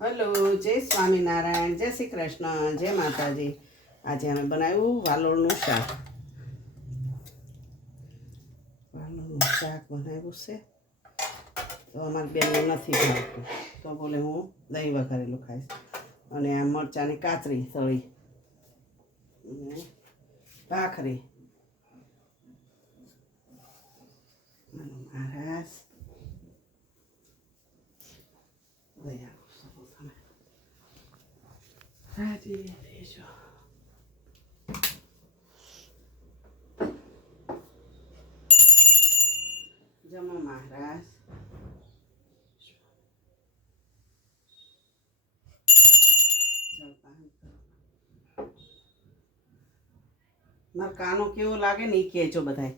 Hello, જય સ્વામિનારાયણ, જય શ્રી કૃષ્ણ, જય માતાજી. આજે અમે બનાવ્યું વાલોળનું શાક. વાલોળનું શાક બનાવ્યું છે. તો અમારી બેનને નથી ભાવતું, તો બોલે હું દહીં વઘારેલું ખાઈશ. અને આ મરચાંની કાતરી તળી અને ભાખરી. મહારાજ રાજી દેજો. જમો મહારાજ. મારો કાનો કેવો લાગે ને એ કહેજો બધાય.